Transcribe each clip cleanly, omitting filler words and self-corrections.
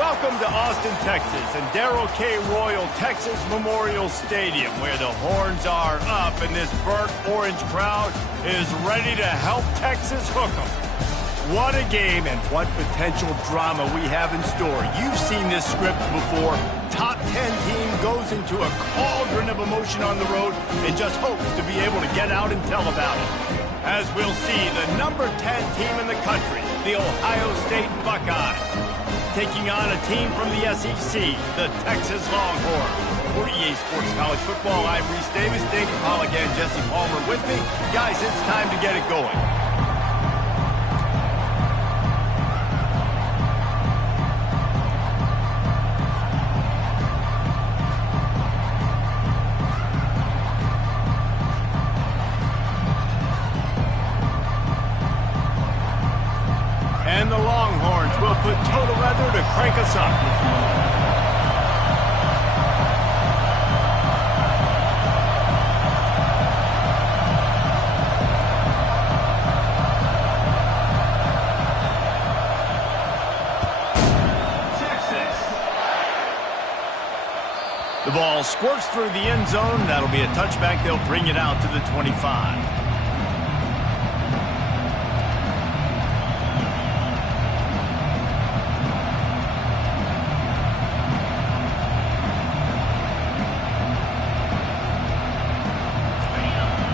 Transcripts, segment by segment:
Welcome to Austin, Texas, and Darrell K. Royal Texas Memorial Stadium, where the horns are up and this burnt orange crowd is ready to help Texas hook 'em. What a game and what potential drama we have in store. You've seen this script before. Top 10 team goes into a cauldron of emotion on the road and just hopes to be able to get out and tell about it. As we'll see, the number 10 team in the country, the Ohio State Buckeyes, taking on a team from the SEC, the Texas Longhorns. For EA Sports College Football, I'm Reese Davis, David Pollack, and Jesse Palmer with me. Guys, it's time to get it going. And the Longhorns will put total leather to crank us up. The ball squirts through the end zone. That'll be a touchback. They'll bring it out to the 25.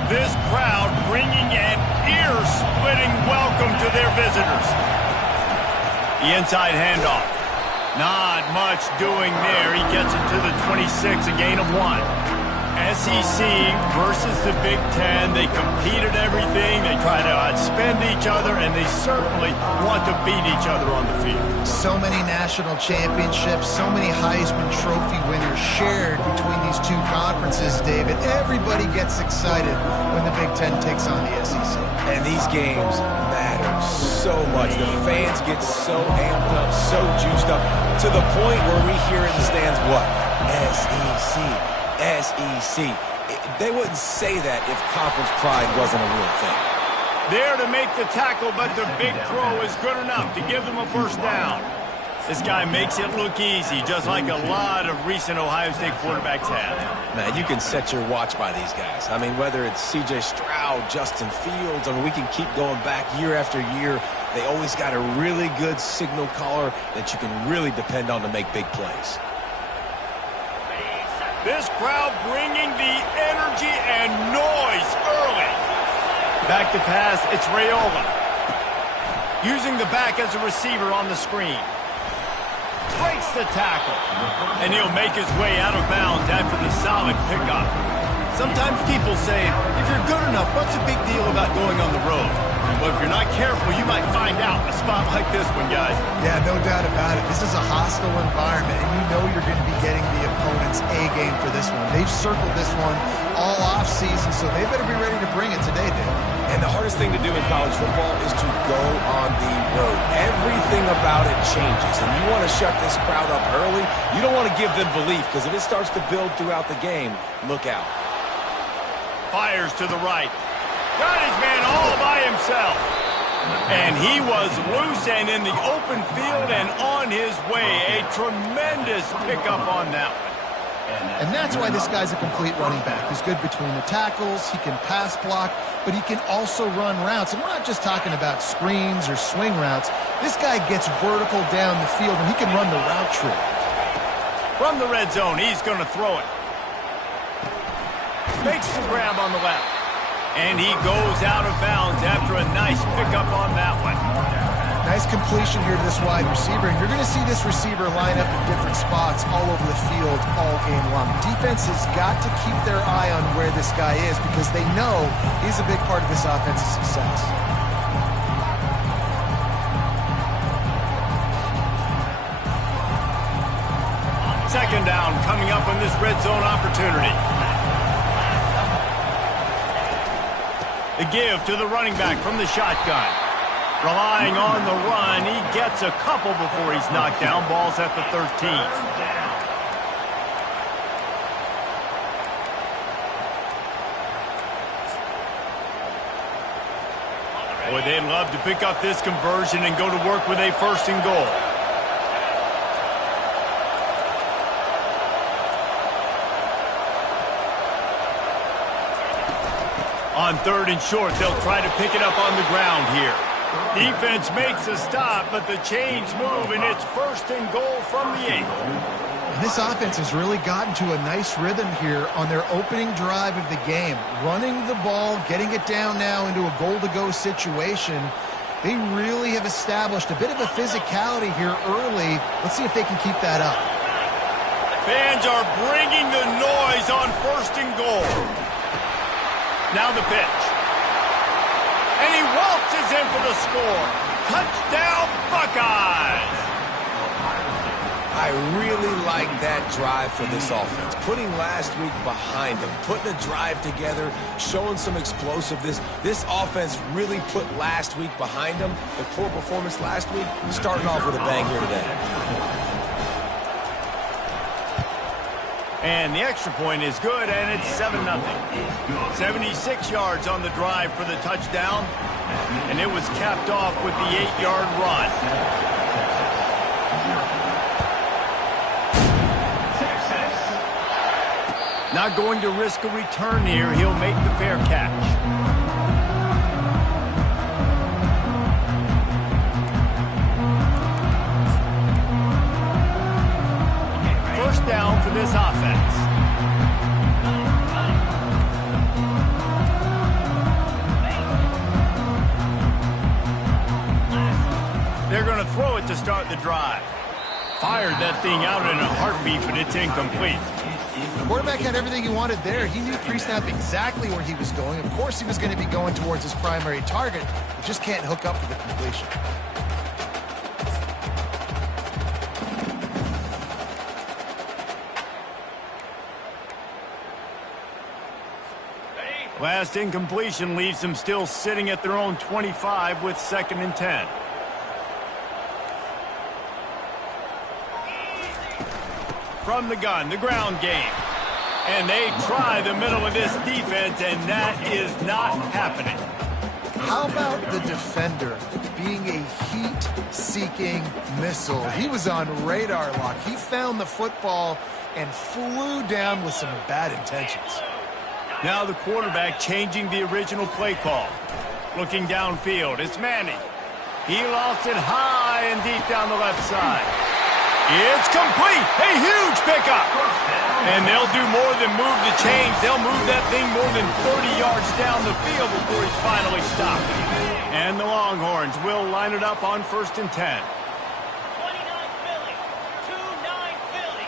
This crowd bringing an ear-splitting welcome to their visitors. The inside handoff. Not much doing there. He gets it to the 26, a gain of 1. SEC versus the Big Ten. They compete at everything. They try to outspend each other, and they certainly want to beat each other on the field. So many national championships, so many Heisman Trophy winners shared between these two conferences, David. Everybody gets excited when the Big Ten takes on the SEC. And these games matter so much. The fans get so amped up, so juiced up, to the point where we hear in the stands, what? SEC. SEC. They wouldn't say that if conference pride wasn't a real thing. There to make the tackle, but the big throw is good enough to give them a first down. This guy makes it look easy, just like a lot of recent Ohio State quarterbacks have. Man, you can set your watch by these guys. I mean, whether it's C.J. Stroud, Justin Fields, I mean, we can keep going back year after year. They always got a really good signal caller that you can really depend on to make big plays. This crowd bringing the energy and noise early. Back to pass, it's Raiola. Using the back as a receiver on the screen. Breaks the tackle. And he'll make his way out of bounds after the solid pickup. Sometimes people say, if you're good enough, what's the big deal about going on the road? Well, if you're not careful, you might find out in a spot like this one, guys. Yeah, no doubt about it. This is a hostile environment, and you know you're going to be getting the opponent's A game for this one. They've circled this one all off-season, so they better be ready to bring it today, Dave. And the hardest thing to do in college football is to go on the road. Everything about it changes, and you want to shut this crowd up early. You don't want to give them belief, because if it starts to build throughout the game, look out. Fires to the right. Got his man all by himself. And he was loose and in the open field and on his way. A tremendous pickup on that one. And that's why this guy's a complete running back. He's good between the tackles, he can pass block, but he can also run routes. And we're not just talking about screens or swing routes. This guy gets vertical down the field, and he can run the route tree. From the red zone, he's going to throw it. Makes the grab on the left. And he goes out of bounds after a nice pickup on that one. Nice completion here to this wide receiver. And you're going to see this receiver line up in different spots all over the field all game long. Defense has got to keep their eye on where this guy is, because they know he's a big part of this offense's success. Second down coming up on this red zone opportunity. The give to the running back from the shotgun. Relying on the run, he gets a couple before he's knocked down. Ball's at the 13. Boy, they'd love to pick up this conversion and go to work with a 1st and goal. On 3rd and short, they'll try to pick it up on the ground here. Defense makes a stop, but the chains move, and it's 1st and goal from the 8. And this offense has really gotten to a nice rhythm here on their opening drive of the game. Running the ball, getting it down now into a goal-to-go situation. They really have established a bit of a physicality here early. Let's see if they can keep that up. Fans are bringing the noise on 1st and goal. Now the pitch. And he waltzes in for the score. Touchdown, Buckeyes! I really like that drive for this offense. Putting last week behind them, putting a drive together, showing some explosiveness. This offense really put last week behind them. The poor performance last week, starting off with a bang here today. And the extra point is good, and it's 7-0. 76 yards on the drive for the touchdown, and it was capped off with the 8-yard run. Not going to risk a return here. He'll make the fair catch. First down for this offense. They're going to throw it to start the drive. Fired that thing out in a heartbeat, but it's incomplete. The quarterback had everything he wanted there. He knew pre-snap exactly where he was going. Of course, he was going to be going towards his primary target. He just can't hook up for the completion. Last incompletion leaves them still sitting at their own 25 with 2nd and 10. From the gun, the ground game. And they try the middle of this defense, and that is not happening. How about the defender being a heat-seeking missile? He was on radar lock. He found the football and flew down with some bad intentions. Now the quarterback changing the original play call. Looking downfield, it's Manning. He lost it high and deep down the left side. It's complete. A huge pickup. And they'll do more than move the chains. They'll move that thing more than 30 yards down the field before he's finally stopped. And the Longhorns will line it up on 1st and 10. 29 Philly. 2-9 Philly.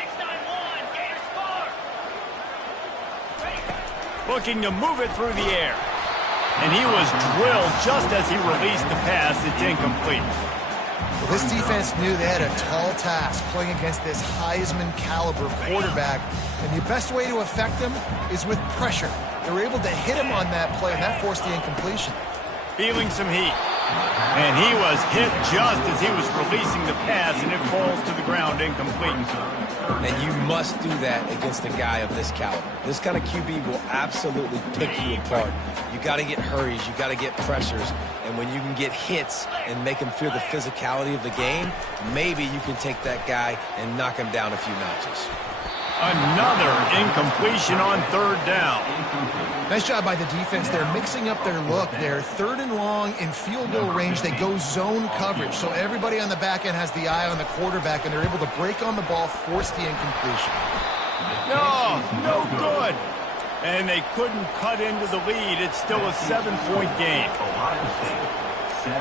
6-9-1. Gators score. Looking to move it through the air. And he was drilled just as he released the pass. It's incomplete. This defense knew they had a tall task playing against this Heisman caliber quarterback, and the best way to affect him is with pressure. They were able to hit him on that play, and that forced the incompletion. Feeling some heat. And he was hit just as he was releasing the pass, and it falls to the ground incomplete. And you must do that against a guy of this caliber. This kind of QB will absolutely pick you apart. You got to get hurries, you got to get pressures, and when you can get hits and make him feel the physicality of the game, maybe you can take that guy and knock him down a few notches. Another incompletion on 3rd down. Nice job by the defense. They're mixing up their look. They're 3rd and long in field goal range. They go zone coverage, so everybody on the back end has the eye on the quarterback, and they're able to break on the ball, force the incompletion. No good. And they couldn't cut into the lead. It's still a 7-point game. Ohio State 7,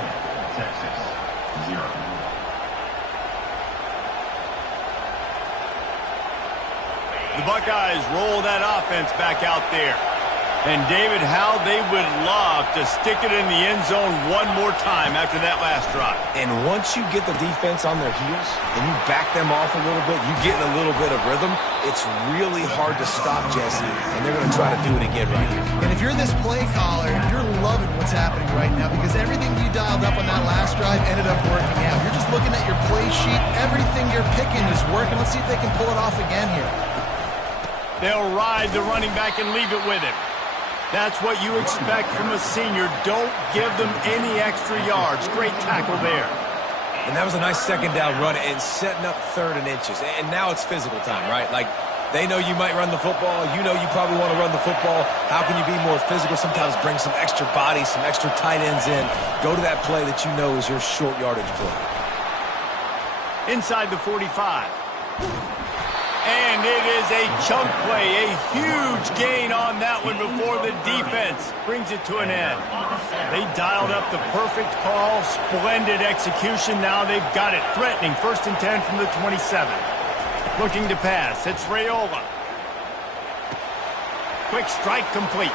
Texas 0. The Buckeyes roll that offense back out there. And David, how they would love to stick it in the end zone one more time after that last drive. And once you get the defense on their heels and you back them off a little bit, you get in a little bit of rhythm, it's really hard to stop, Jesse, and they're going to try to do it again right here. And if you're this play caller, you're loving what's happening right now because everything you dialed up on that last drive ended up working out. You're just looking at your play sheet. Everything you're picking is working. Let's see if they can pull it off again here. They'll ride the running back and leave it with him. That's what you expect from a senior. Don't give them any extra yards. Great tackle there. And that was a nice 2nd down run and setting up 3rd and inches. And now it's physical time, right? Like, They know you might run the football. You know you probably want to run the football. How can you be more physical? Sometimes bring some extra body, some extra tight ends in. Go to that play that you know is your short yardage play. Inside the 45. And it is a chunk play, a huge gain on that one before the defense brings it to an end. They dialed up the perfect call, splendid execution. Now they've got it, threatening 1st and 10 from the 27. Looking to pass, it's Raiola. Quick strike complete.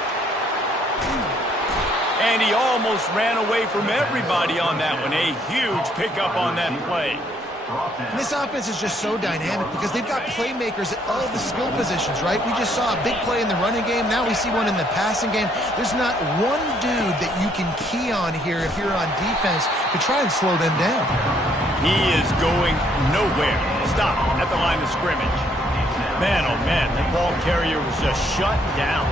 And he almost ran away from everybody on that one. A huge pickup on that play. And this offense is just so dynamic because they've got playmakers at all the skill positions, right? We just saw a big play in the running game. Now we see one in the passing game. There's not one dude that you can key on here if you're on defense to try and slow them down. He is going nowhere. Stop at the line of scrimmage. Man, oh man, the ball carrier was just shut down.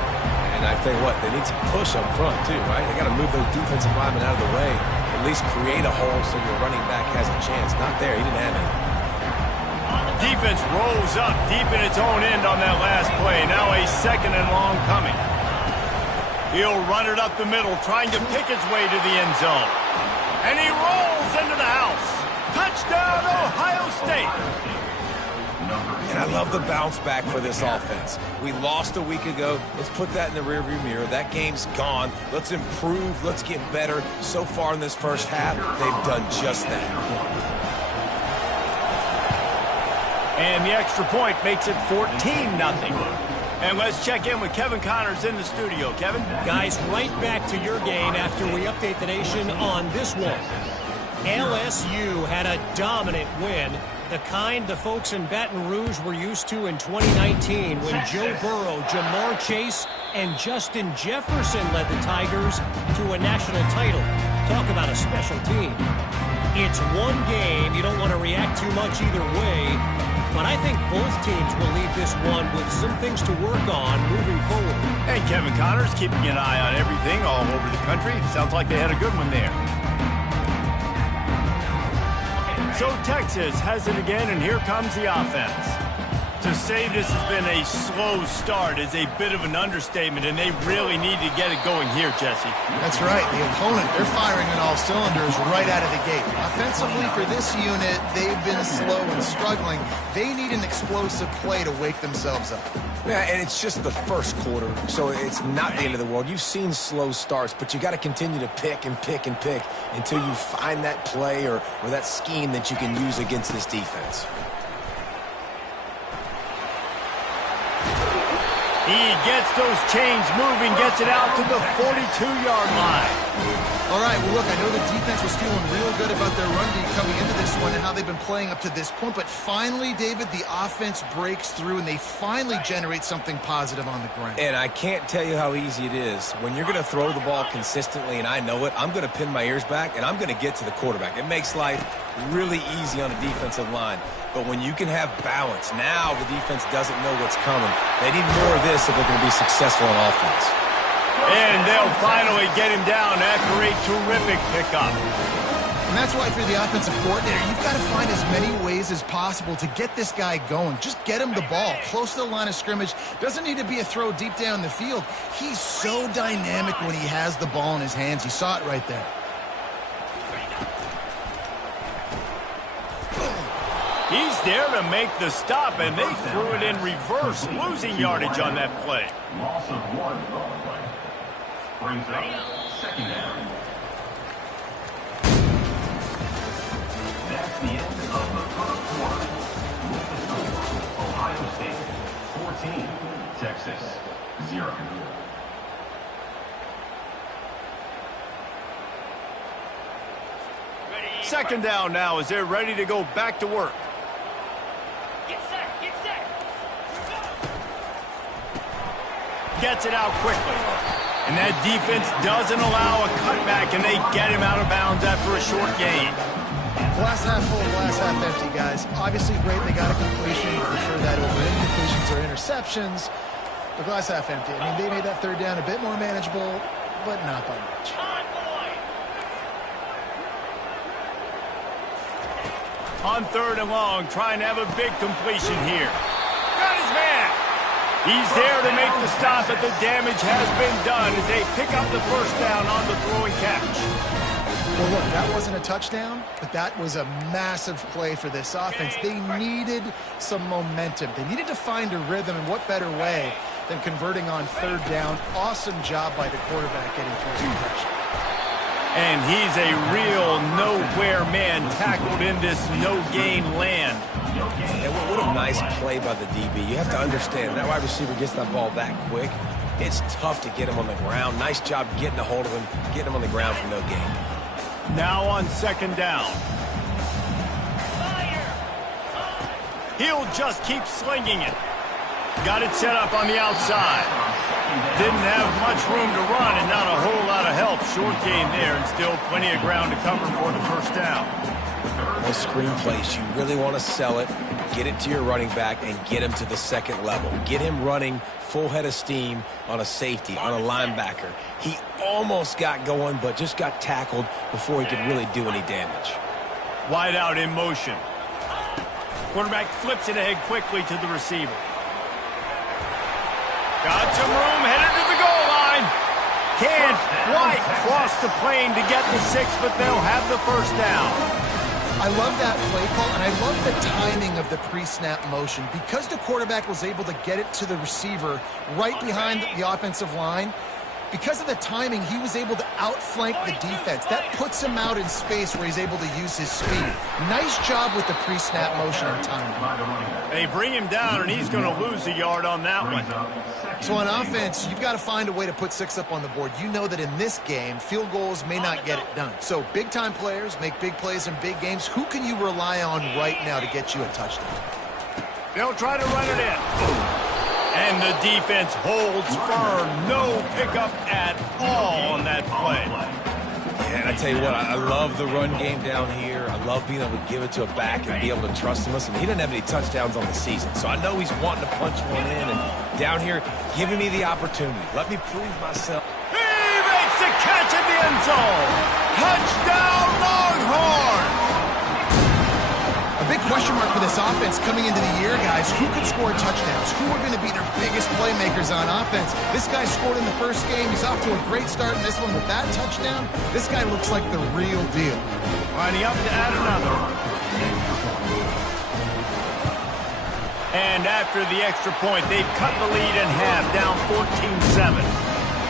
And I tell you what, they need to push up front too, right? They got to move those defensive linemen out of the way. At least create a hole so your running back has a chance. Not there. He didn't have it. Defense rolls up deep in its own end on that last play. Now a 2nd and long coming. He'll run it up the middle, trying to pick his way to the end zone. And he rolls into the house. Touchdown, Ohio State. And I love the bounce back for this offense. We lost a week ago. Let's put that in the rearview mirror. That game's gone. Let's improve. Let's get better. So far in this first half, they've done just that. And the extra point makes it 14-0. And let's check in with Kevin Connors in the studio. Kevin? Guys, right back to your game after we update the nation on this one. LSU had a dominant win, the kind the folks in Baton Rouge were used to in 2019 when Joe Burrow, Jamar Chase, and Justin Jefferson led the Tigers to a national title. Talk about a special team. It's one game. You don't want to react too much either way, but I think both teams will leave this one with some things to work on moving forward. And Kevin Connors keeping an eye on everything all over the country. Sounds like they had a good one there. So Texas has it again, and here comes the offense. To say this has been a slow start is a bit of an understatement, and they really need to get it going here, Jesse. That's right. The opponent, they're firing on all cylinders right out of the gate. Offensively for this unit, they've been slow and struggling. They need an explosive play to wake themselves up. Yeah, and it's just the first quarter, so it's not the end of the world. You've seen slow starts, but you got to continue to pick and pick and pick until you find that play or that scheme that you can use against this defense. He gets those chains moving, gets it out to the 42-yard line. All right, well, look, I know the defense was feeling real good about their run D coming into this one and how they've been playing up to this point, but finally, David, the offense breaks through and they finally generate something positive on the ground. And I can't tell you how easy it is. When you're going to throw the ball consistently, and I know it, I'm going to pin my ears back, and I'm going to get to the quarterback. It makes life really easy on a defensive line. But when you can have balance, now the defense doesn't know what's coming. They need more of this if they're going to be successful on offense. And they'll finally get him down after a terrific pickup. And that's why for the offensive coordinator, you've got to find as many ways as possible to get this guy going. Just get him the ball close to the line of scrimmage. Doesn't need to be a throw deep down the field. He's so dynamic when he has the ball in his hands. You saw it right there. He's there to make the stop, and they threw it in reverse, losing yardage on that play. Loss of 1 on the play. Brings up 2nd down. That's the end of the first quarter. With the score, Ohio State 14, Texas 0. Second down now as they're ready to go back to work. Get set, get set. Gets it out quickly. And that defense doesn't allow a cutback, and they get him out of bounds after a short gain. Glass half full, glass half empty, guys. Obviously great, they got a completion. You prefer that over incompletions or interceptions. The glass half empty. I mean, they made that third down a bit more manageable, but not by much. On 3rd and long, trying to have a big completion here. Got his man. He's there to make the stop, but the damage has been done as they pick up the first down on the throwing catch. Well, look, that wasn't a touchdown, but that was a massive play for this offense. They needed some momentum. They needed to find a rhythm, and what better way than converting on third down. Awesome job by the quarterback getting through his progression. And he's a real nowhere man tackled in this no-gain land. And what a nice play by the DB. You have to understand, that wide receiver gets that ball that quick, it's tough to get him on the ground. Nice job getting a hold of him, getting him on the ground for no gain. Now on second down. He'll just keep slinging it. Got it set up on the outside. Didn't have much room to run and not a whole lot of help. Short gain there and still plenty of ground to cover for the first down. Those screen plays, you really want to sell it, get it to your running back, and get him to the second level. Get him running full head of steam on a safety, on a linebacker. He almost got going, but just got tackled before he could really do any damage. Wide out in motion. Quarterback flips it ahead quickly to the receiver. Got some room, headed to the goal line. Can't quite cross the plane to get the 6, but they'll have the first down. I love that play call, and I love the timing of the pre-snap motion. Because the quarterback was able to get it to the receiver right behind the offensive line, because of the timing, he was able to outflank the defense. That puts him out in space where he's able to use his speed. Nice job with the pre-snap motion and timing. They bring him down, and he's going to lose a yard on that one. So on offense, you've got to find a way to put 6 up on the board. You know that in this game, field goals may not get it done. So big-time players make big plays in big games. Who can you rely on right now to get you a touchdown? They'll try to run it in. And the defense holds firm. No pickup at all on that play. Yeah, and I tell you what, I love the run game down here. I love being able to give it to a back and be able to trust him. Listen, he doesn't have any touchdowns on the season, so I know he's wanting to punch one in. And down here, giving me the opportunity. Let me prove myself. He makes the catch in the end zone. Touchdown, Longhorns! A big question mark for this offense coming into the year, guys. Who could score touchdowns? Who are going to be their biggest playmakers on offense? This guy scored in the first game. He's off to a great start in this one with that touchdown. This guy looks like the real deal. Lining up to add another. And after the extra point, they've cut the lead in half, down 14-7.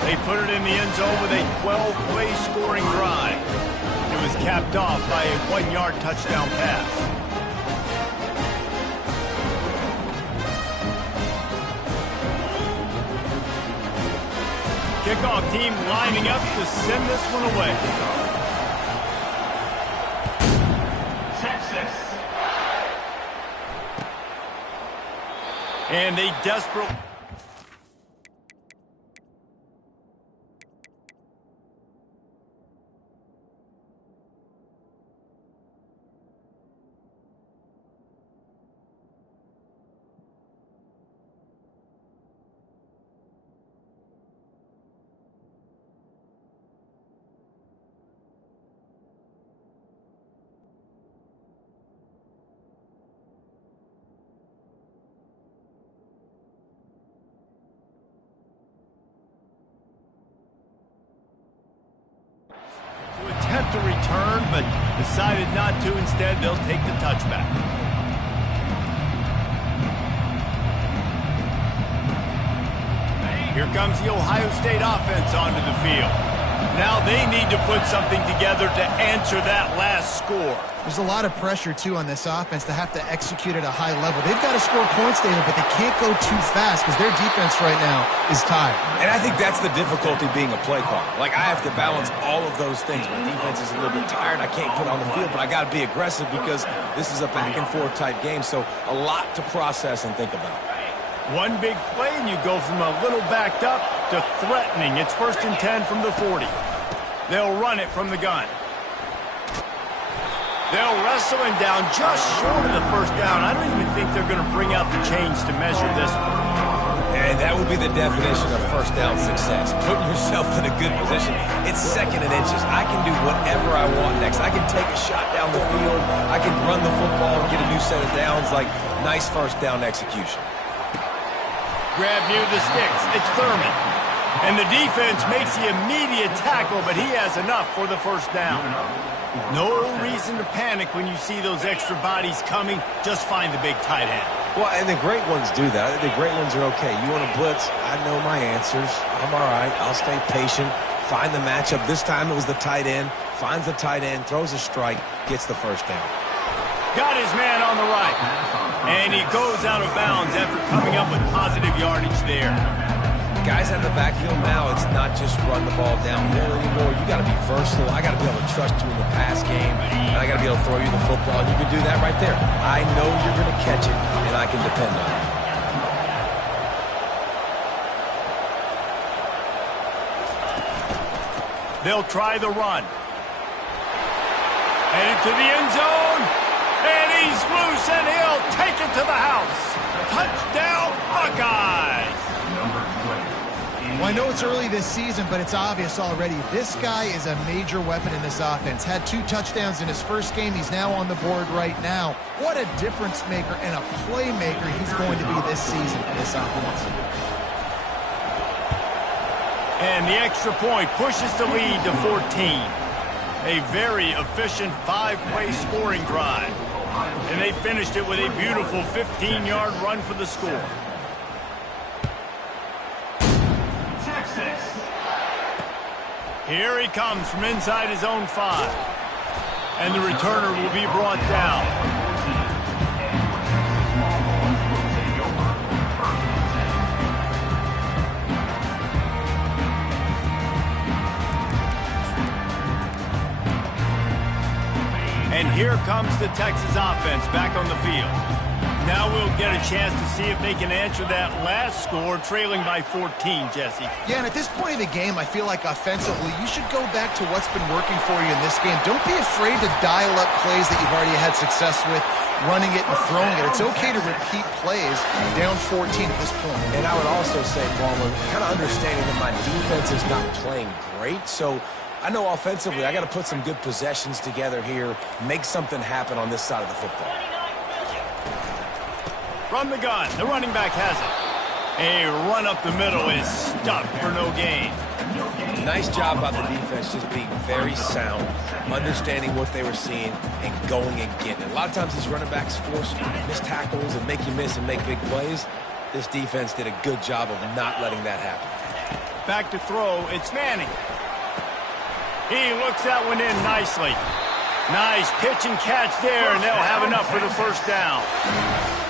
They put it in the end zone with a 12-play scoring drive. It was capped off by a 1-yard touchdown pass. Kickoff team lining up to send this one away. Texas. And a desperate... attempt to return, but decided not to. Instead, they'll take the touchback. Here comes the Ohio State offense onto the field. Now they need to put something together to answer that last score. There's a lot of pressure, too, on this offense to have to execute at a high level. They've got to score points, David, but they can't go too fast because their defense right now is tired. And I think that's the difficulty being a play caller. Like, I have to balance all of those things. My defense is a little bit tired. I can't put on the field, but I got to be aggressive because this is a back-and-forth type game. So a lot to process and think about. One big play, and you go from a little backed up to threatening. It's 1st and 10 from the 40. They'll run it from the gun. They'll wrestle him down just short of the first down. I don't even think they're going to bring out the chains to measure this one. And that would be the definition of first down success. Putting yourself in a good position. It's 2nd and inches. I can do whatever I want next. I can take a shot down the field. I can run the football and get a new set of downs. Like, nice first down execution. grab near the sticks. It's Thurman. And the defense makes the immediate tackle, but he has enough for the first down. No reason to panic when you see those extra bodies coming. Just find the big tight end. Well, and the great ones do that. The great ones are okay. You want to blitz? I know my answers. I'm all right. I'll stay patient. Find the matchup. This time it was the tight end. Finds the tight end, throws a strike, gets the first down. Got his man on the right. And he goes out of bounds after coming up with positive yardage there. Guys in the backfield now, it's not just run the ball downhill anymore. You got to be versatile. I got to be able to trust you in the pass game, and I got to be able to throw you the football. And you can do that right there. I know you're going to catch it, and I can depend on it. They'll try the run. Headed to the end zone. And he's loose, and he'll take it to the house. Touchdown, Buckeyes. Well, I know it's early this season, but it's obvious already. This guy is a major weapon in this offense. Had 2 touchdowns in his first game. He's now on the board right now. What a difference maker and a playmaker he's going to be this season for this offense. And the extra point pushes the lead to 14. A very efficient 5-play scoring drive. And they finished it with a beautiful 15-yard run for the score. Texas. Here he comes from inside his own 5. And the returner will be brought down. And here comes the Texas offense back on the field. Now we'll get a chance to see if they can answer that last score, trailing by 14, Jesse. Yeah, and at this point of the game, I feel like offensively, you should go back to what's been working for you in this game. Don't be afraid to dial up plays that you've already had success with, running it and throwing it. It's okay to repeat plays down 14 at this point. And I would also say, Palmer, kind of understanding that my defense is not playing great, so I know offensively I got to put some good possessions together here, make something happen on this side of the football. From the gun, the running back has it. A run up the middle is stuffed for no gain. Nice job by the defense just being very sound, understanding what they were seeing, and going and getting it. A lot of times these running backs force missed tackles and make you miss and make big plays. This defense did a good job of not letting that happen. Back to throw, it's Manning. He looks that one in nicely. Nice pitch and catch there, and they'll have enough for the first down.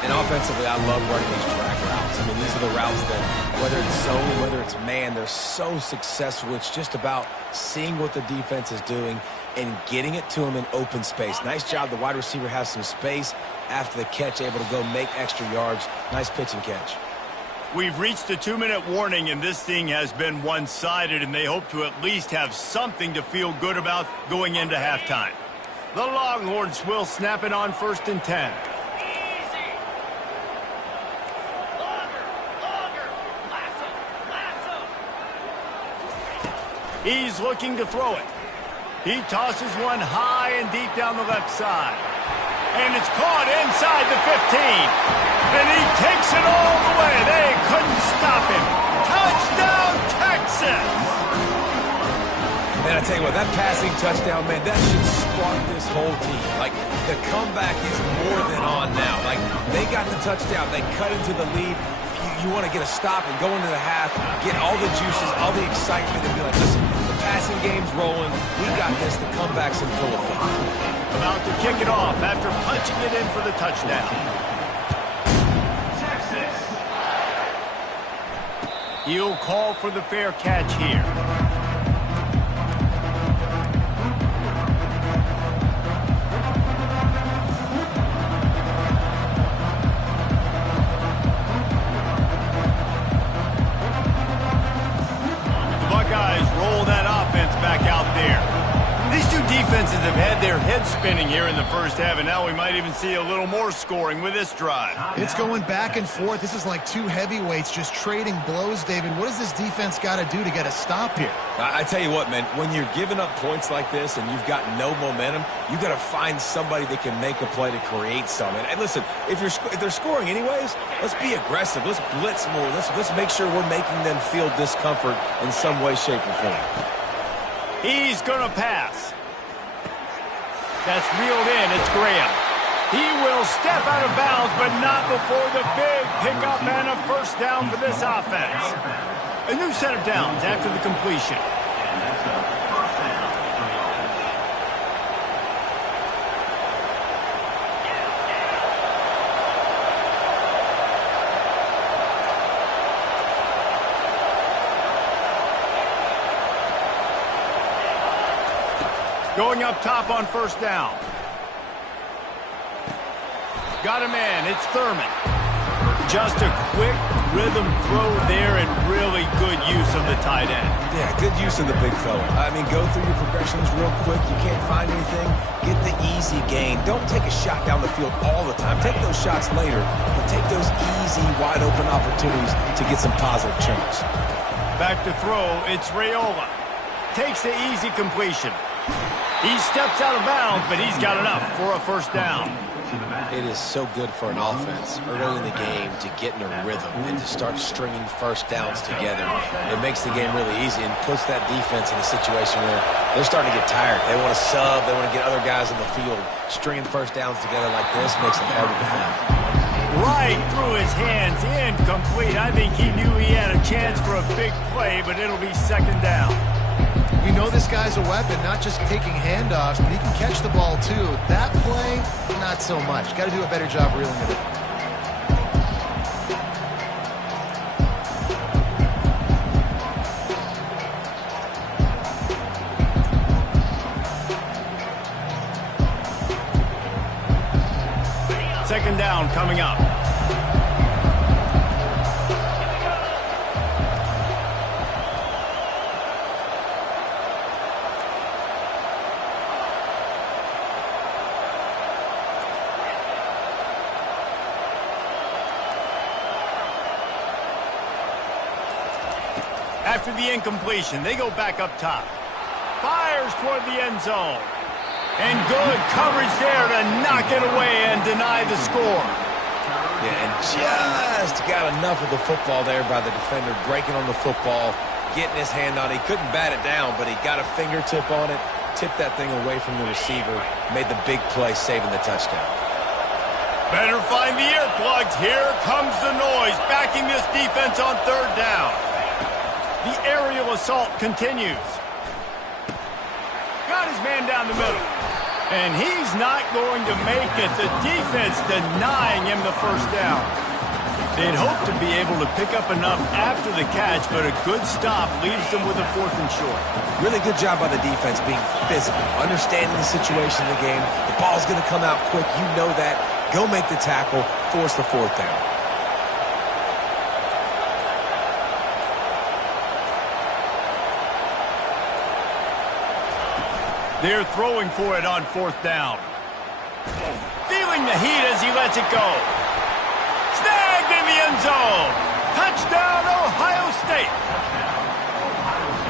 And offensively, I love running these track routes. I mean, these are the routes that, whether it's zone, whether it's man, they're so successful. It's just about seeing what the defense is doing and getting it to them in open space. Nice job. The wide receiver has some space after the catch, able to go make extra yards. Nice pitch and catch. We've reached the 2-minute warning, and this thing has been one-sided, and they hope to at least have something to feel good about going into halftime. The Longhorns will snap it on 1st and 10. Easy. Longer. Lasso. He's looking to throw it. He tosses one high and deep down the left side. And it's caught inside the 15. And he takes it all the way. They couldn't stop him. Touchdown, Texas! Man, I tell you what, that passing touchdown, man, that should spark this whole team. Like, the comeback is more than on now. Like, they got the touchdown. They cut into the lead. You want to get a stop and go into the half, get all the juices, all the excitement, and be like, listen, the passing game's rolling. We got this. The comeback's in full effect. About to kick it off after punching it in for the touchdown. Texas. He'll call for the fair catch here. The Buckeyes roll that offense back out there. These two defenses have had their heads spinning here in the first half, and now we might even see a little more scoring with this drive. It's going back and forth. This is like two heavyweights just trading blows, David. What does this defense got to do to get a stop here? I tell you what, man, when you're giving up points like this and you've got no momentum, you got to find somebody that can make a play to create something. And listen, if they're scoring anyways, let's be aggressive. Let's blitz more. Let's make sure we're making them feel discomfort in some way, shape, or form. He's going to pass. That's reeled in. It's Graham. He will step out of bounds, but not before the big pickup and a first down for this offense. A new set of downs after the completion. And that's a first down for the offense. Going up top on first down. Got him in. It's Thurman. Just a quick rhythm throw there and really good use of the tight end. Yeah, good use of the big fella. I mean, go through your progressions real quick. You can't find anything. Get the easy gain. Don't take a shot down the field all the time. Take those shots later, but take those easy, wide-open opportunities to get some positive chunks. Back to throw. It's Raiola. Takes the easy completion. He steps out of bounds, but he's got enough for a first down. It is so good for an offense early in the game to get in a rhythm and to start stringing first downs together. It makes the game really easy and puts that defense in a situation where they're starting to get tired. They want to sub. They want to get other guys in the field. Stringing first downs together like this makes it hard to defend. Right through his hands, incomplete. I think he knew he had a chance for a big play, but it'll be second down. We know this guy's a weapon, not just taking handoffs, but he can catch the ball too. That play, not so much. Got to do a better job reeling it in. Second down coming up. After the incompletion, they go back up top. Fires toward the end zone. And good coverage there to knock it away and deny the score. Yeah, and just got enough of the football there by the defender, breaking on the football, getting his hand on it. He couldn't bat it down, but he got a fingertip on it, tipped that thing away from the receiver, made the big play, saving the touchdown. Better find the earplugs. Here comes the noise, backing this defense on third down. The aerial assault continues. Got his man down the middle. And he's not going to make it. The defense denying him the first down. They'd hope to be able to pick up enough after the catch, but a good stop leaves them with a fourth and short. Really good job by the defense being physical, understanding the situation in the game. The ball's going to come out quick. You know that. Go make the tackle, force the fourth down. They're throwing for it on fourth down. Feeling the heat as he lets it go. Snagged in the end zone. Touchdown, Ohio State.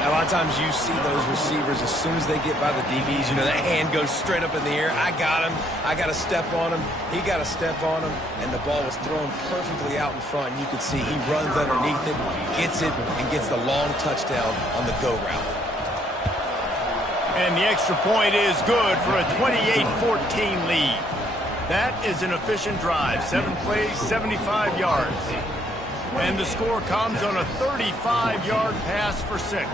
Now, a lot of times you see those receivers, as soon as they get by the DBs, you know, that hand goes straight up in the air. I got him. I got to step on him. He got to step on him. And the ball was thrown perfectly out in front. And you can see he runs underneath it, gets it, and gets the long touchdown on the go route. And the extra point is good for a 28-14 lead. That is an efficient drive. 7 plays, 75 yards. And the score comes on a 35-yard pass for 6.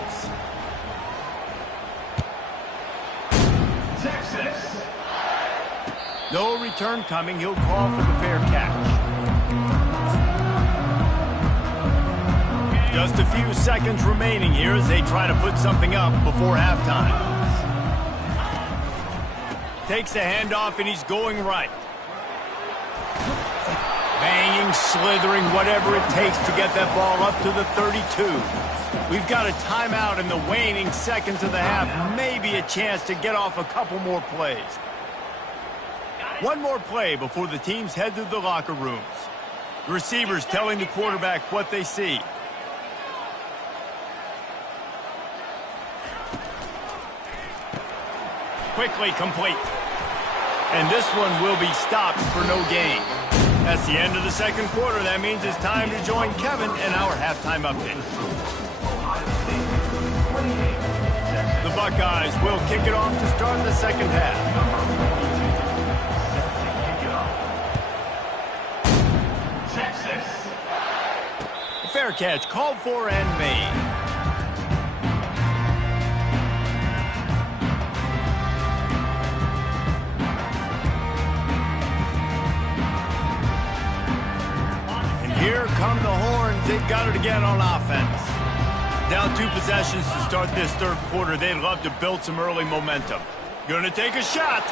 Texas. No return coming. He'll call for the fair catch. Just a few seconds remaining here as they try to put something up before halftime. Takes the handoff, and he's going right. Banging, slithering, whatever it takes to get that ball up to the 32. We've got a timeout in the waning seconds of the half. Maybe a chance to get off a couple more plays. One more play before the teams head to the locker rooms. The receivers telling the quarterback what they see. Quickly complete. And this one will be stopped for no gain. That's the end of the second quarter. That means it's time to join Kevin in our halftime update. The Buckeyes will kick it off to start the second half. Texas. Fair catch called for and made. Here come the Horns. They've got it again on offense. Down 2 possessions to start this third quarter. They'd love to build some early momentum. Gonna take a shot.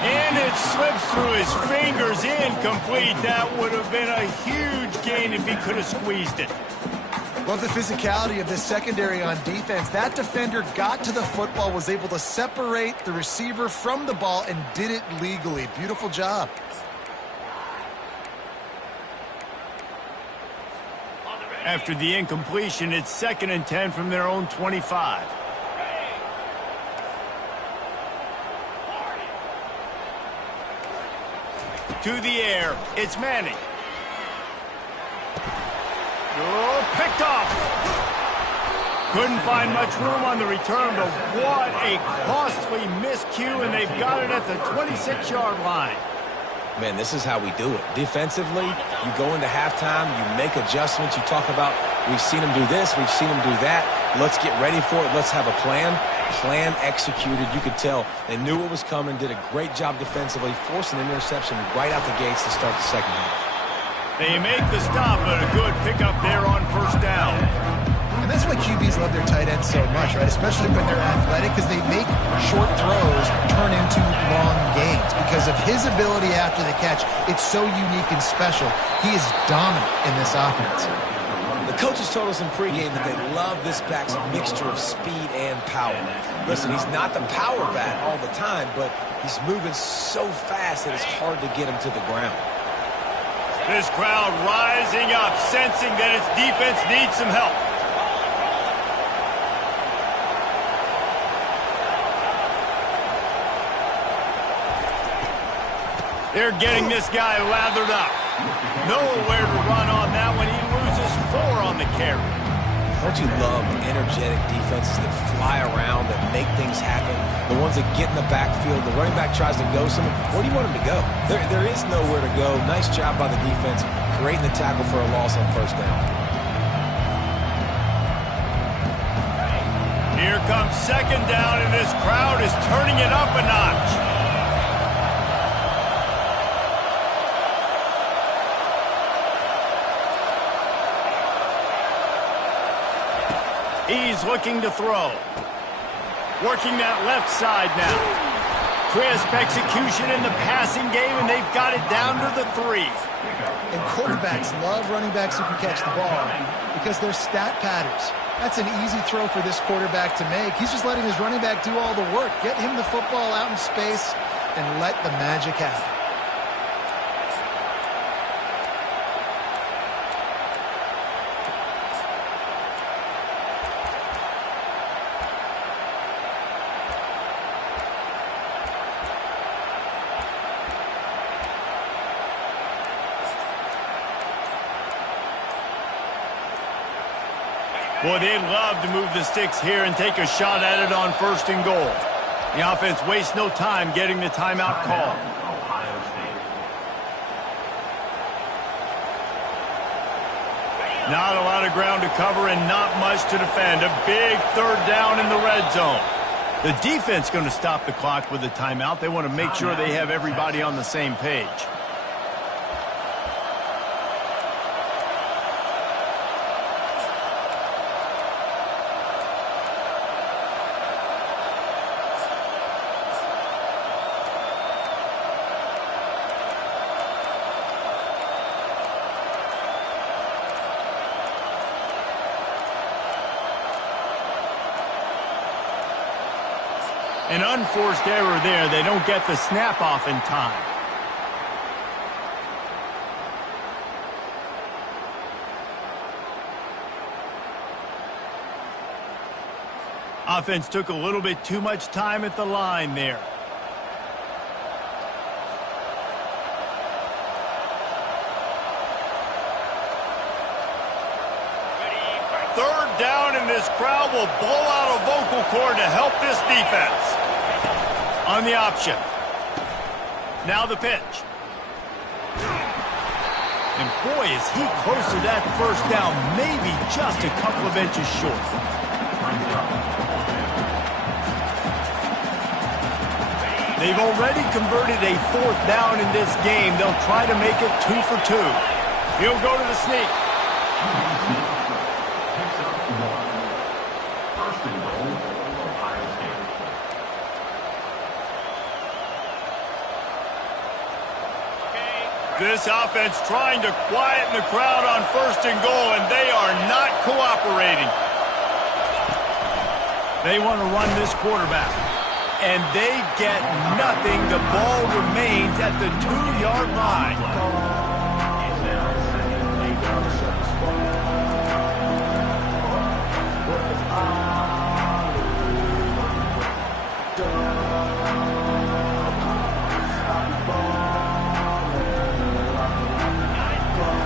And it slips through his fingers. Incomplete. That would have been a huge gain if he could have squeezed it. Love the physicality of this secondary on defense. That defender got to the football, was able to separate the receiver from the ball, and did it legally. Beautiful job. After the incompletion, it's 2nd and 10 from their own 25. To the air, it's Manning. Oh, picked off. Couldn't find much room on the return, but what a costly miscue, and they've got it at the 26-yard line. Man, this is how we do it. Defensively, you go into halftime, you make adjustments. You talk about, we've seen them do this, we've seen them do that. Let's get ready for it. Let's have a plan. Plan executed. You could tell they knew what was coming, did a great job defensively, forced an interception right out the gates to start the second half. They make the stop, but a good pickup there on first down. And that's why QBs love their tight ends so much, right? Especially when they're athletic, because they make short throws turn into long gains. Because of his ability after the catch, it's so unique and special. He is dominant in this offense. The coaches told us in pregame that they love this back's mixture of speed and power. Listen, he's not the power back all the time, but he's moving so fast that it's hard to get him to the ground. This crowd rising up, sensing that its defense needs some help. They're getting this guy lathered up. Nowhere to run on that one. He loses 4 on the carry. Don't you love energetic defenses that fly around, that make things happen? The ones that get in the backfield, the running back tries to go somewhere. Where do you want him to go? There is nowhere to go. Nice job by the defense, creating the tackle for a loss on first down. Here comes second down, and this crowd is turning it up a notch. He's looking to throw. Working that left side now. Crisp execution in the passing game, and they've got it down to the 3. And quarterbacks love running backs who can catch the ball because they're stat patterns. That's an easy throw for this quarterback to make. He's just letting his running back do all the work. Get him the football out in space and let the magic happen. Boy, they'd love to move the sticks here and take a shot at it on 1st and goal. The offense wastes no time getting the timeout called. Ohio State. Not a lot of ground to cover and not much to defend. A big 3rd down in the red zone. The defense going to stop the clock with a timeout. They want to make sure they have everybody on the same page. An unforced error there. They don't get the snap off in time. Offense took a little bit too much time at the line there. Third down, and this crowd will blow out a vocal cord to help this defense. On the option. Now the pitch. And boy, is he close to that first down, maybe just a couple of inches short. They've already converted a fourth down in this game. They'll try to make it 2 for 2. He'll go to the sneak. This offense trying to quieten the crowd on 1st and goal, and they are not cooperating. They want to run this quarterback, and they get nothing. The ball remains at the 2-yard line.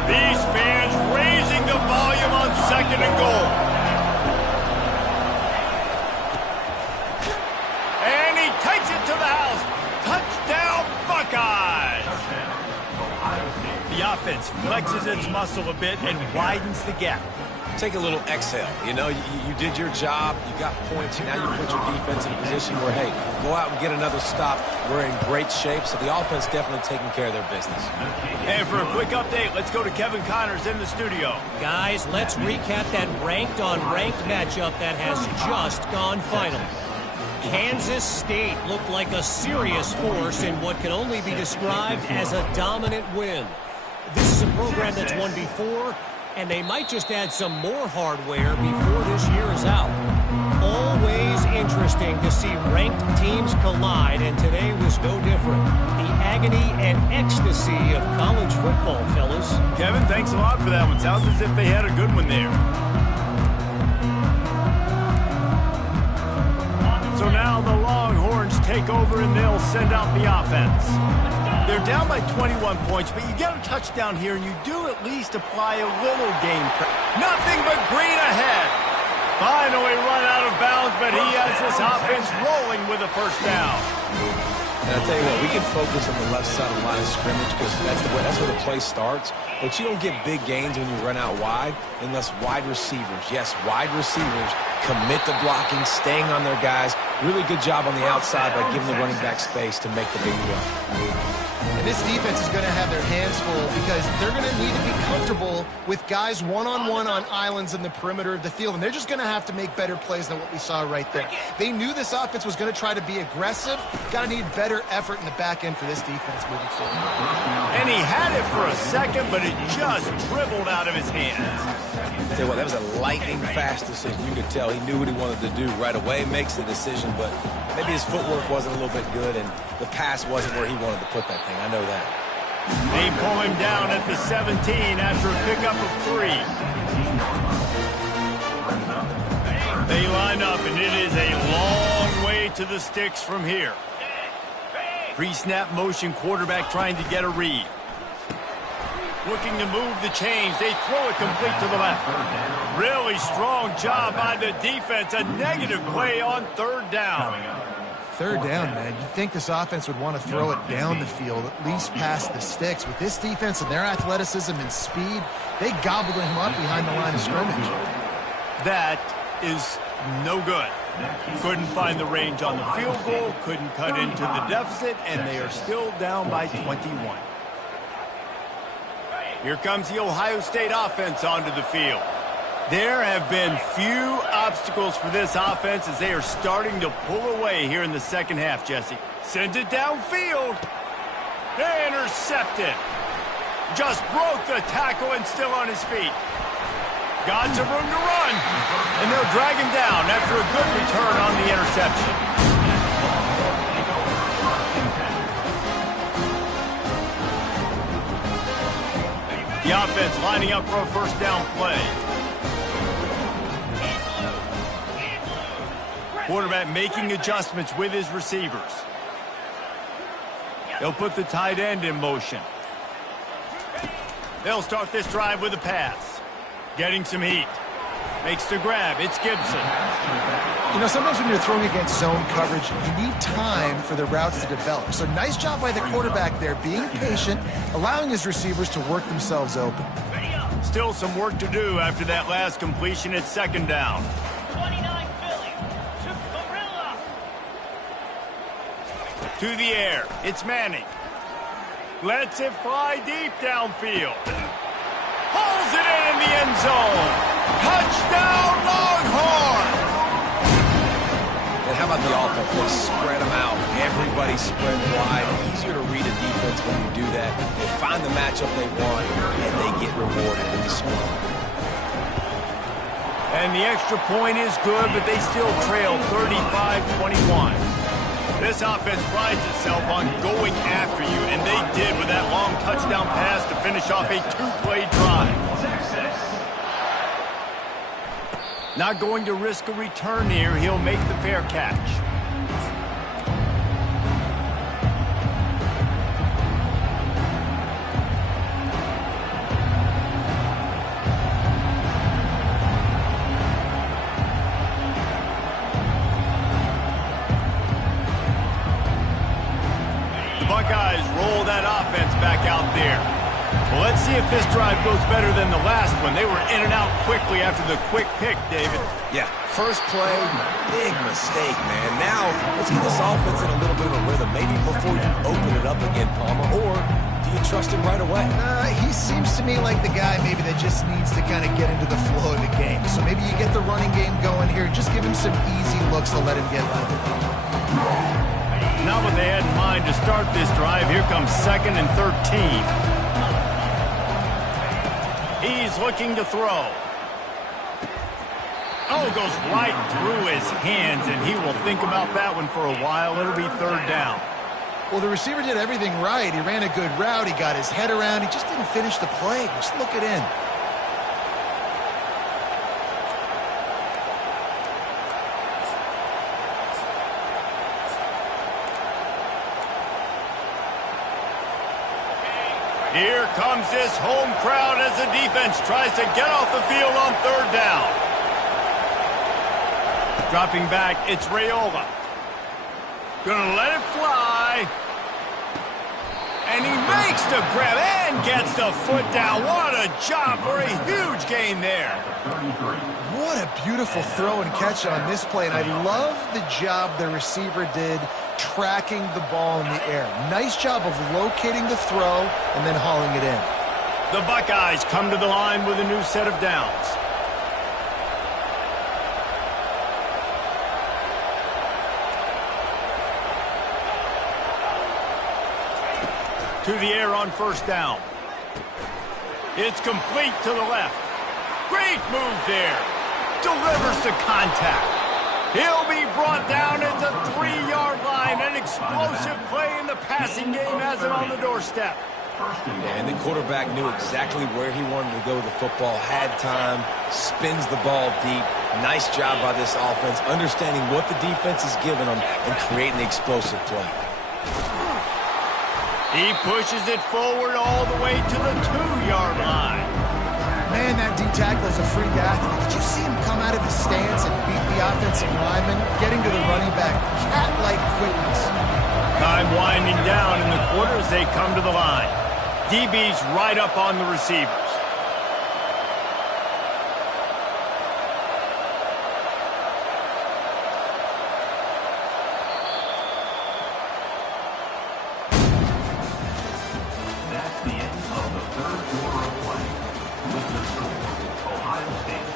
These fans raising the volume on 2nd and goal. And he takes it to the house. Touchdown, Buckeyes. The offense flexes its muscle a bit and widens the gap. Take a little exhale. You know, you did your job. You got points. Now you put your defense in a position where, hey, go out and get another stop. We're in great shape, so the offense definitely taking care of their business. And for a quick update, let's go to Kevin Connors in the studio. Guys, let's recap that ranked-on-ranked matchup that has just gone final. Kansas State looked like a serious force in what can only be described as a dominant win. This is a program that's won before, and they might just add some more hardware before this year is out. Always interesting to see ranked teams collide, and today was no different. The agony and ecstasy of college football, fellas. Kevin, thanks a lot for that one. Sounds as if they had a good one there. So now the Longhorns take over, and they'll send out the offense. They're down by 21 points, but you get a touchdown here, and you do at least apply a little game pressure. Nothing but green ahead. Finally run out of bounds, but he has this offense rolling with a first down. And I'll tell you what, we can focus on the left side of the line of scrimmage because that's where the play starts. But you don't get big gains when you run out wide unless wide receivers, yes, wide receivers, commit to blocking, staying on their guys. Really good job on the outside by giving the running back space to make the big run. And this defense is going to have their hands full because they're going to need to be comfortable with guys one-on-one on islands in the perimeter of the field. And they're just going to have to make better plays than what we saw right there. They knew this offense was going to try to be aggressive. Got to need better effort in the back end for this defense moving forward. And he had it for a second, but it just dribbled out of his hands. I'll tell you what, that was a lightning fast decision. You could tell he knew what he wanted to do right away, makes the decision, but maybe his footwork wasn't a little bit good and the pass wasn't where he wanted to put that thing. I know that. They pull him down at the 17 after a pickup of 3. They line up, and it is a long way to the sticks from here. Pre-snap motion, quarterback trying to get a read. Looking to move the chains. They throw it complete to the left. Really strong job by the defense. A negative play on 3rd down. 3rd down, man. You'd think this offense would want to throw it down the field, at least past the sticks. With this defense and their athleticism and speed, they gobbled him up behind the line of scrimmage. That is no good. Couldn't find the range on the field goal, couldn't cut into the deficit, and they are still down by 21. Here comes the Ohio State offense onto the field. There have been few obstacles for this offense as they are starting to pull away here in the second half, Jesse. Sends it downfield. Intercepted. Just broke the tackle and still on his feet. Got some room to run. And they'll drag him down after a good return on the interception. offense lining up for a first down play. Quarterback making adjustments with his receivers. They'll put the tight end in motion. They'll start this drive with a pass. Getting some heat. Makes the grab. It's Gibson. You know, sometimes when you're throwing against zone coverage, you need time for the routes to develop. So nice job by the quarterback there, being patient, allowing his receivers to work themselves open. Still some work to do after that last completion at second down. 29 Philly to Gorilla. To the air. It's Manning. Lets it fly deep downfield. Pulls it in the end zone. Touchdown, Longhorns! And how about the offense? They spread them out. Everybody spread wide. Easier to read a defense when you do that. They find the matchup they want, and they get rewarded with the score. And the extra point is good, but they still trail 35-21. This offense prides itself on going after you, and they did with that long touchdown pass to finish off a two-play drive. Not going to risk a return here. He'll make the fair catch. The Buckeyes roll that offense back out there. Well, let's see if this drive goes better than the last one. They were in and out quickly after the quick pick, David. Yeah, first play, big mistake, man. Now, let's get this offense in a little bit of a rhythm. Maybe before you open it up again, Palmer, or do you trust him right away? He seems to me like the guy maybe that just needs to kind of get into the flow of the game. So maybe you get the running game going here. Just give him some easy looks to let him get by. Not what they had in mind to start this drive. Here comes 2nd and 13. He's looking to throw. Oh, goes right through his hands, and he will think about that one for a while. It'll be 3rd down. Well, the receiver did everything right. He ran a good route. He got his head around. He just didn't finish the play. Just look it in. Here comes this home crowd as the defense tries to get off the field on 3rd down. Dropping back, it's Raiola. Gonna let it fly. And he makes the grab and gets the foot down. What a job for a huge gain there. What a beautiful throw and catch on this play. And I love the job the receiver did tracking the ball in the air. Nice job of locating the throw and then hauling it in. The Buckeyes come to the line with a new set of downs. To the air on 1st down. It's complete to the left. Great move there. Delivers the contact. He'll be brought down at the 3-yard line. An explosive play in the passing game has it on the doorstep. And the quarterback knew exactly where he wanted to go with the football, had time, spins the ball deep. Nice job by this offense, understanding what the defense is giving them and creating the explosive play. He pushes it forward all the way to the 2-yard line. Man, that D-tackle is a freak athlete. Did you see him come out of his stance and beat the offensive lineman, getting to the running back? Cat-like quickness. Time winding down in the quarter as they come to the line. DB's right up on the receivers. That's the end of the 3rd quarter of play. With the score, Ohio State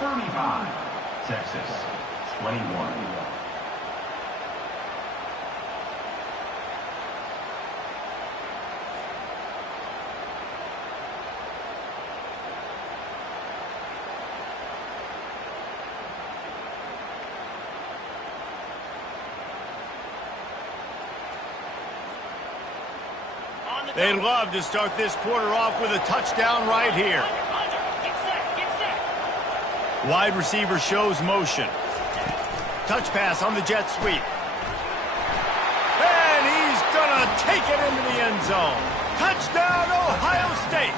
35, Texas 21. On the They'd love to start this quarter off with a touchdown right here. Get set. Wide receiver shows motion. Touch pass on the jet sweep. And he's going to take it into the end zone. Touchdown, Ohio State.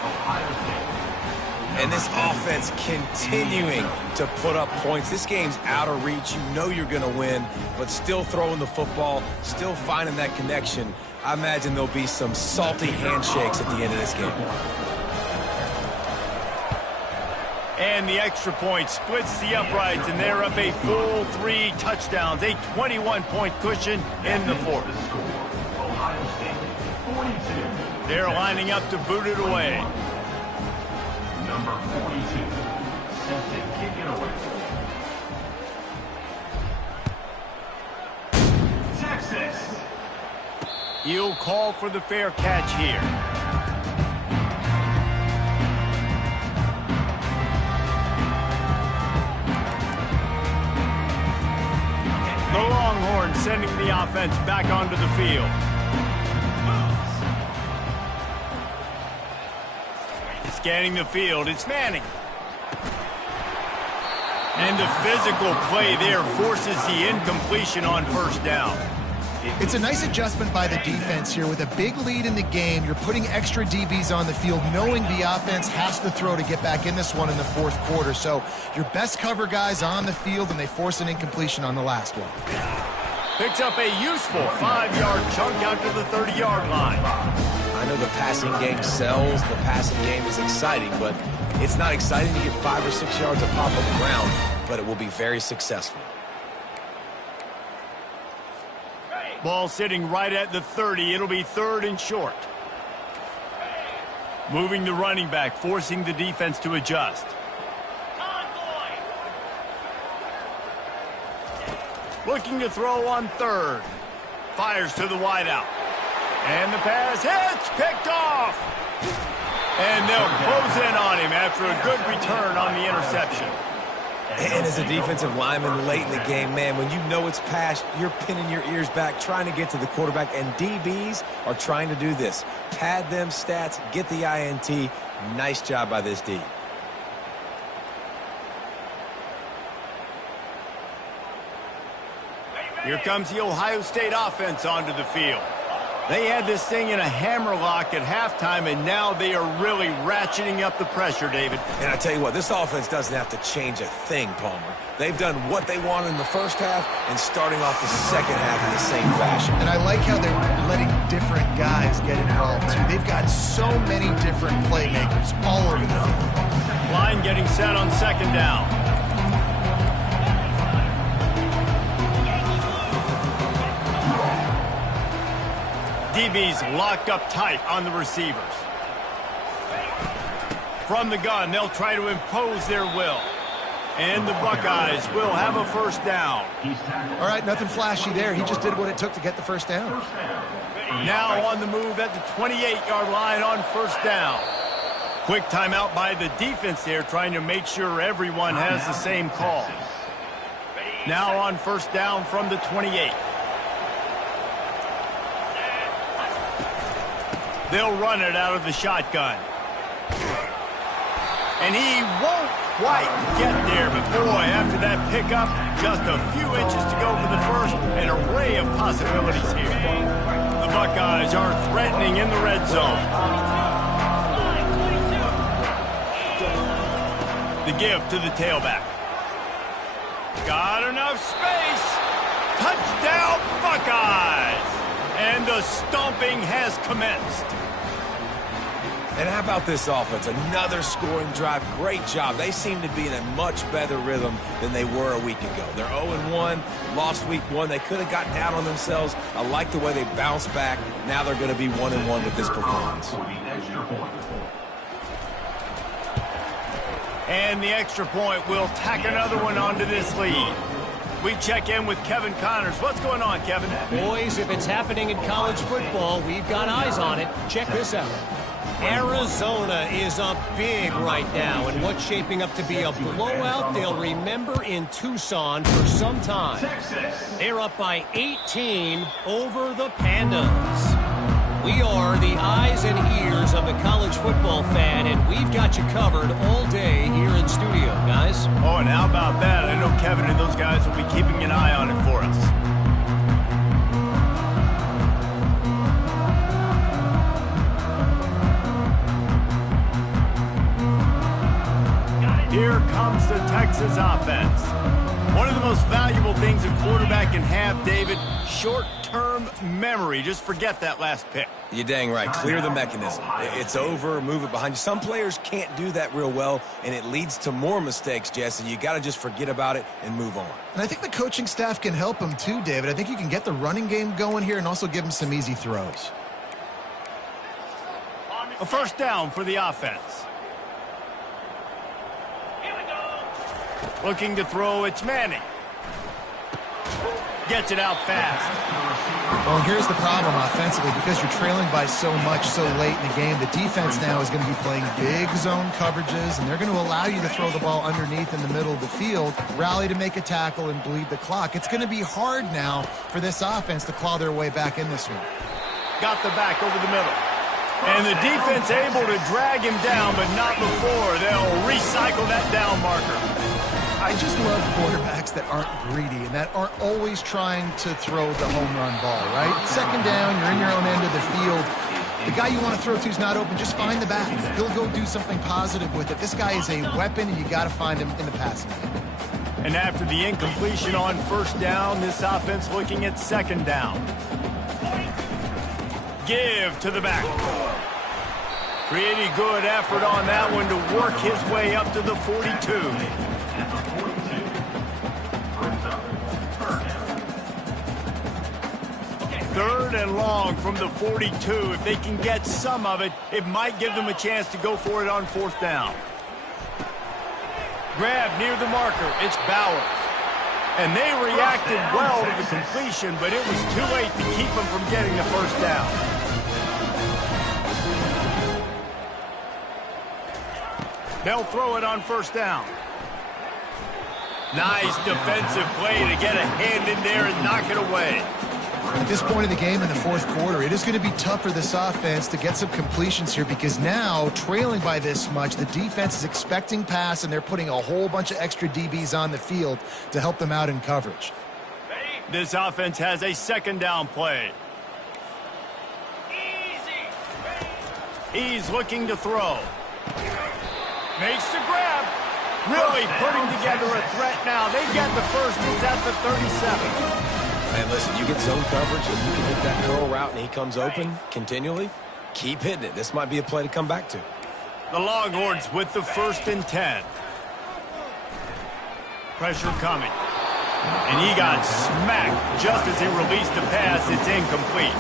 And this offense continuing to put up points. This game's out of reach. You know you're going to win, but still throwing the football, still finding that connection. I imagine there'll be some salty handshakes at the end of this game. And the extra point splits the uprights, and they're up a full 3 touchdowns, a 21-point cushion in the fourth. Ohio State, 42. They're lining up to boot it away. Number 42, set to kick it away. Texas. He'll call for the fair catch here. The Longhorns sending the offense back onto the field. Scanning the field, it's Manning. And the physical play there forces the incompletion on first down. It's a nice adjustment by the defense here. With a big lead in the game, you're putting extra DBs on the field, knowing the offense has to throw to get back in this one in the fourth quarter. So your best cover guys on the field, and they force an incompletion on the last one. Picks up a useful 5-yard chunk out to the 30-yard line. I know the passing game sells, the passing game is exciting, but it's not exciting to get 5 or 6 yards of pop on the ground, but it will be very successful. Ball sitting right at the 30. It'll be 3rd and short. Moving the running back, forcing the defense to adjust. Looking to throw on 3rd. Fires to the wideout. And the pass hits, picked off. And they'll close in on him after a good return on the interception. And as a defensive lineman late in the game, man, when you know it's pass, you're pinning your ears back, trying to get to the quarterback, and DBs are trying to do this. Pad them stats, get the INT. Nice job by this D. Here comes the Ohio State offense onto the field. They had this thing in a hammerlock at halftime, and now they are really ratcheting up the pressure, David. And I tell you what, this offense doesn't have to change a thing, Palmer. They've done what they wanted in the first half and starting off the second half in the same fashion. And I like how they're letting different guys get involved, too. They've got so many different playmakers all over the field. Line getting set on 2nd down. DB's locked up tight on the receivers. From the gun, they'll try to impose their will. And the Buckeyes will have a 1st down. All right, nothing flashy there. He just did what it took to get the 1st down. Now on the move at the 28-yard line on 1st down. Quick timeout by the defense there, trying to make sure everyone has the same call. Now on 1st down from the 28. They'll run it out of the shotgun. And he won't quite get there, but boy, after that pickup, just a few inches to go for the first, an array of possibilities here. The Buckeyes are threatening in the red zone. The give to the tailback. Got enough space. Touchdown, Buckeyes! And the stomping has commenced. And how about this offense? Another scoring drive. Great job. They seem to be in a much better rhythm than they were a week ago. They're 0-1, lost week 1. They could have gotten down on themselves. I like the way they bounced back. Now they're going to be 1-1 with this performance. And the extra point will tack another one onto this lead. We check in with Kevin Connors. What's going on, Kevin? Boys, if it's happening in college football, we've got eyes on it. Check this out. Arizona is up big right now, and what's shaping up to be a blowout they'll remember in Tucson for some time. They're up by 18 over the Pandas. We are the eyes and ears of the college football fan, and we've got you covered all day here in studio, guys. Oh, and how about that? I know Kevin and those guys will be keeping an eye on it for us. Here comes the Texas offense. One of the most valuable things a quarterback can have, David, short-term memory. Just forget that last pick. You're dang right. Clear the mechanism. It's over. Move it behind you. Some players can't do that real well, and it leads to more mistakes, Jesse. You got to just forget about it and move on. And I think the coaching staff can help him too, David. I think you can get the running game going here and also give him some easy throws. A first down for the offense. Looking to throw, it's Manning. Gets it out fast. Well, here's the problem offensively. Because you're trailing by so much so late in the game, the defense now is going to be playing big zone coverages, and they're going to allow you to throw the ball underneath in the middle of the field, rally to make a tackle, and bleed the clock. It's going to be hard now for this offense to claw their way back in this one. Got the back over the middle. And the defense able to drag him down, but not before. They'll recycle that down marker. I just love quarterbacks that aren't greedy and that aren't always trying to throw the home run ball, right? Second down, you're in your own end of the field. The guy you want to throw to is not open. Just find the back. He'll go do something positive with it. This guy is a weapon, and you got to find him in the passing game. And after the incompletion on first down, this offense looking at second down. Give to the back. Pretty good effort on that one to work his way up to the 42. Third and long from the 42. If they can get some of it, it might give them a chance to go for it on fourth down. Grab near the marker. It's Bowers. And they reacted well to the completion, but it was too late to keep them from getting the first down. They'll throw it on first down. Nice defensive play to get a hand in there and knock it away. At this point in the game in the fourth quarter, it is going to be tough for this offense to get some completions here because now, trailing by this much, the defense is expecting pass, and they're putting a whole bunch of extra DBs on the field to help them out in coverage. This offense has a second down play. He's looking to throw. Makes the grab. Really putting together a threat now. They get the first. It's at the 37. And listen, you get zone coverage and you can hit that curl route and he comes open continually, keep hitting it. This might be a play to come back to. The Longhorns with the 1st and 10. Pressure coming. And he got smacked just as he released the pass. It's incomplete.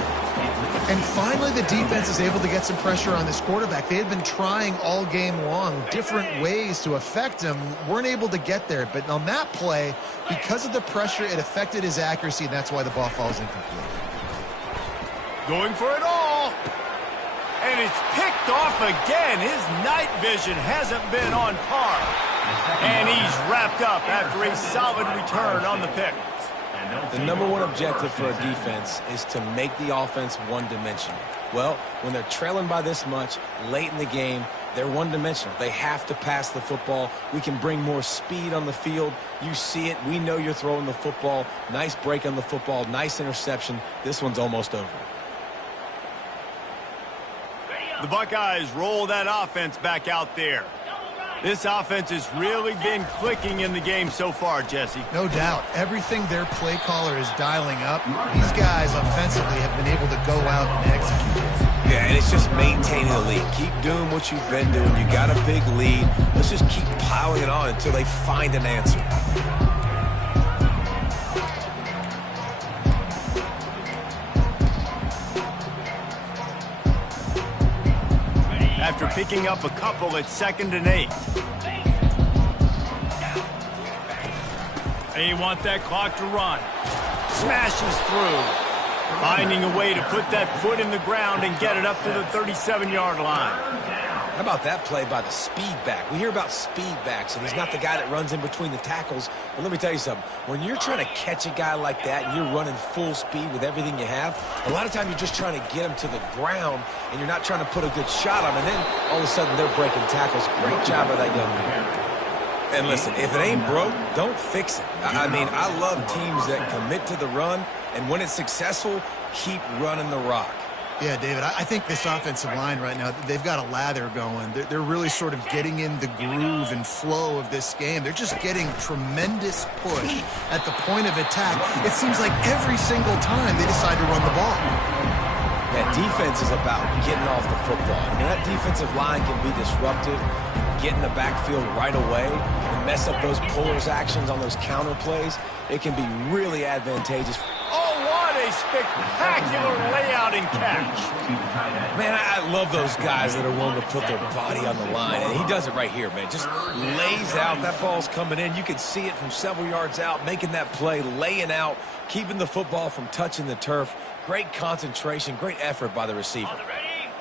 And finally, the defense is able to get some pressure on this quarterback. They had been trying all game long different ways to affect him, weren't able to get there. But on that play, because of the pressure, it affected his accuracy, and that's why the ball falls incomplete. Going for it all. And it's picked off again. His night vision hasn't been on par. And he's wrapped up after a solid return on the pick. The number one objective for a defense is to make the offense one-dimensional. Well, when they're trailing by this much late in the game, they're one-dimensional. They have to pass the football. We can bring more speed on the field. You see it. We know you're throwing the football. Nice break on the football. Nice interception. This one's almost over. The Buckeyes roll that offense back out there. This offense has really been clicking in the game so far, Jesse. No doubt. Everything their play caller is dialing up, these guys offensively have been able to go out and execute it. Yeah, and it's just maintaining the lead. Keep doing what you've been doing. You got a big lead. Let's just keep piling it on until they find an answer. After picking up a couple at 2nd and 8. They want that clock to run. Smashes through. Finding a way to put that foot in the ground and get it up to the 37-yard line. How about that play by the speed back? We hear about speed backs, and he's not the guy that runs in between the tackles. But let me tell you something. When you're trying to catch a guy like that and you're running full speed with everything you have, a lot of times you're just trying to get him to the ground, and you're not trying to put a good shot on him, and then all of a sudden they're breaking tackles. Great job by that young man. And listen, if it ain't broke, don't fix it. I mean, I love teams that commit to the run, and when it's successful, keep running the rock. Yeah, David, I think this offensive line right now, they've got a lather going. They're really sort of getting in the groove and flow of this game. They're just getting tremendous push at the point of attack. It seems like every single time they decide to run the ball. That defense is about getting off the football. I mean, that defensive line can be disruptive, get in the backfield right away, and mess up those pullers actions on those counter plays. It can be really advantageous. A spectacular layout and catch. Man, I love those guys that are willing to put their body on the line, and he does it right here, man. Just lays out. That ball's coming in. You can see it from several yards out, making that play, laying out, keeping the football from touching the turf. Great concentration, great effort by the receiver.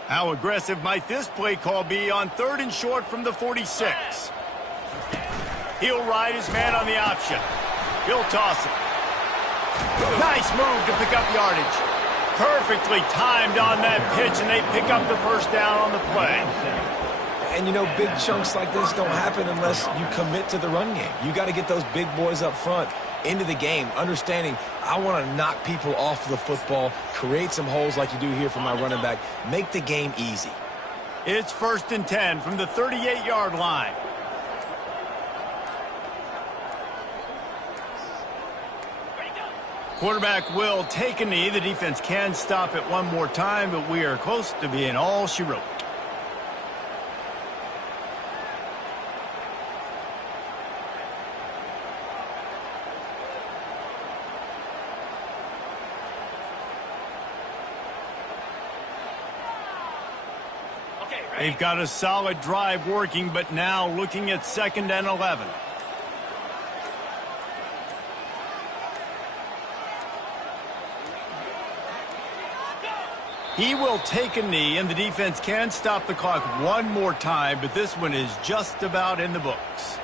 How aggressive might this play call be on 3rd and short from the 46? He'll ride his man on the option. He'll toss it. Nice move to pick up yardage. Perfectly timed on that pitch, and they pick up the first down on the play. And, you know, big chunks like this don't happen unless you commit to the run game. You got to get those big boys up front into the game, understanding I want to knock people off the football, create some holes like you do here for my running back, make the game easy. It's 1st and 10 from the 38-yard line. Quarterback will take a knee. The defense can stop it one more time, but we are close to being all she wrote. They've got a solid drive working, but now looking at 2nd and 11. He will take a knee, and the defense can stop the clock one more time, but this one is just about in the books.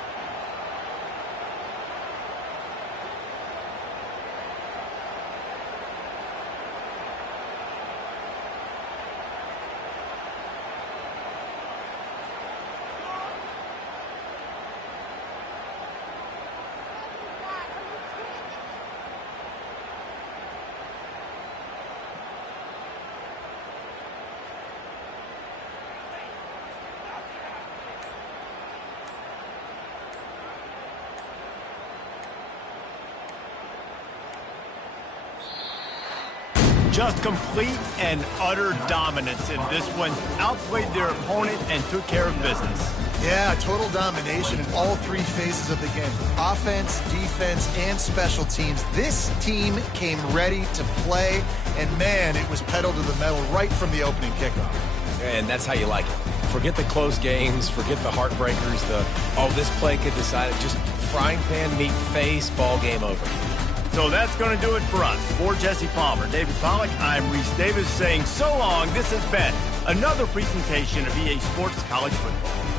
Just complete and utter dominance in this one. Outplayed their opponent and took care of business. Yeah, total domination in all 3 phases of the game. Offense, defense, and special teams. This team came ready to play, and man, it was pedal to the metal right from the opening kickoff. And that's how you like it. Forget the close games, forget the heartbreakers, this play could decide it. Just frying pan meet face, ball game over. So that's going to do it for us. For Jesse Palmer, David Pollack, I'm Reese Davis saying so long. This has been another presentation of EA Sports College Football.